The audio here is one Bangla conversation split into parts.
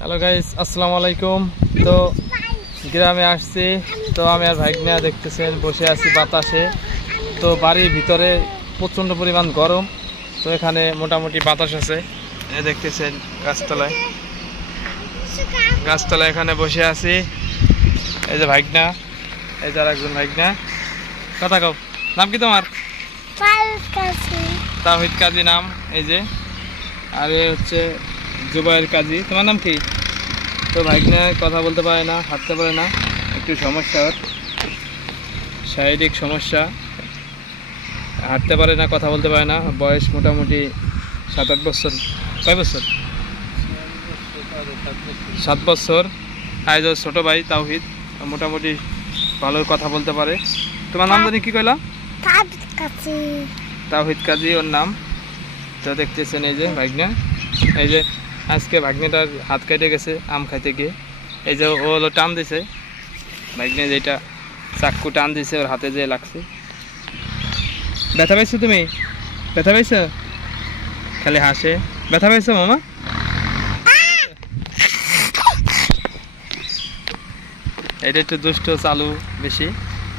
হ্যালো গাইস আসসালামু আলাইকুম তো গ্রামে আসছি। তো আমি আর ভাইগনা দেখতেছেন বসে আছি বাতাসে। তো বাড়ির ভিতরে প্রচণ্ড পরিমাণ গরম। তো এখানে মোটামুটি বাতাস আছে। দেখতেছেন গাছতলায়। গাছতলায় এখানে বসে আছি। এই যে ভাইগনা। এই যে আর একজন ভাইগনা। কথা কও নাম কি তোমার? তাহিদ কাজী নাম এই যে। আর এ হচ্ছে জুবাইর কাজী। তোমার নাম কি? তো ভাইগনা কথা বলতে পারে না হাঁটতে পারে না একটু সমস্যা ওর। শারীরিক সমস্যা হাঁটতে পারে না কথা বলতে পারে না বয়স মোটামুটি সাত আট বছর। কয় বছর? সাত বছর। আজ ওর ছোটো ভাই তাওহিদ মোটামুটি ভালো কথা বলতে পারে। তোমার নাম জানি কি কইলা? তাওহিদ কাজী ওর নাম। তো দেখতেছেন এই যে ভাইগনা। এই যে আজকে ভাগ্নেটার হাত কেটে গেছে আম খাইতে গিয়ে। এই যে ও হলো টান দিছে। ভাগ্নে যেটা চাক্কু টান দিছে ওর হাতে যে লাগছে। ব্যথা পাইছো তুমি? ব্যথা পাইছো? খালি হাসে। ব্যথা পাইছো মামা? এটা একটু দুষ্ট চালু বেশি।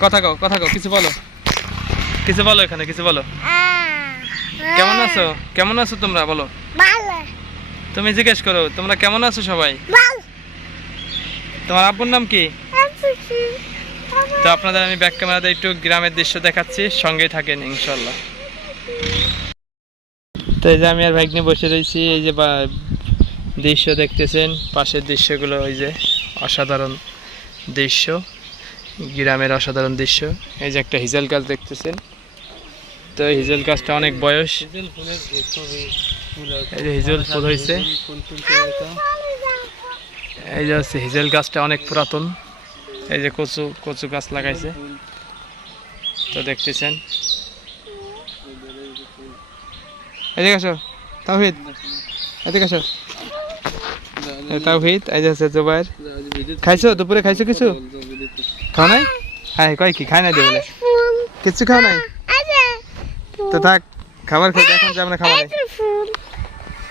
কথা কও কথা কও কিছু বলো। কিছু বলো এখানে কিছু বলো। কেমন আছো? কেমন আছো তোমরা? বলো। তুমি জিজ্ঞেস করো তোমরা কেমন আছো সবাই? তোমার আব্বুর নাম কি? তো আপনাদের আমি ব্যাক ক্যামেরাতে একটু গ্রামের দৃশ্য দেখাচ্ছি সঙ্গেই থাকেন ইনশাল্লাহ তো এই যে আমি আর ভাইগনে বসে রয়েছি এই যে বা- দৃশ্য দেখতেছেন পাশের দৃশ্যগুলো ওই যে অসাধারণ দৃশ্য গ্রামের অসাধারণ দৃশ্য। এই যে একটা হিজেল গাছ দেখতেছেন। তো হিজেল গাছটা অনেক বয়স। এই যে এই যে গাছটা অনেক পুরাতন। এই যে কচু কচু গাছ লাগাইছে। তো দেখতেছেন। জুবাইর। খাইছো? দুপুরে খাইছো কিছু? খাও নাই? হ্যাঁ কয় কি? খাই নাই দিয়ে বলে। কিচ্ছু খাও নাই? তো থাক, খাবার খেতে এখন যাবে না খাবার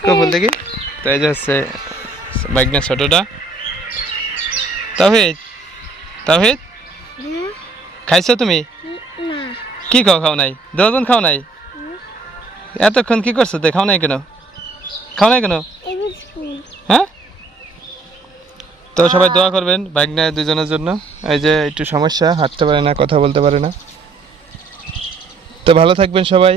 নেই কেউ বলতে কি? তো এই যে হচ্ছে বাইকনা ছোটটা। তাহিদ তাহিদ খাইছো তুমি? কি খাও খাও নাই? দুজন খাও নাই? এতক্ষণ কি করছ? তো খাও নাই কেন? খাও নাই কেন? হ্যাঁ? তো সবাই দোয়া করবেন বাইক নেয় দুজনের জন্য। এই যে একটু সমস্যা হাঁটতে পারে না কথা বলতে পারে না। তো ভালো থাকবেন সবাই।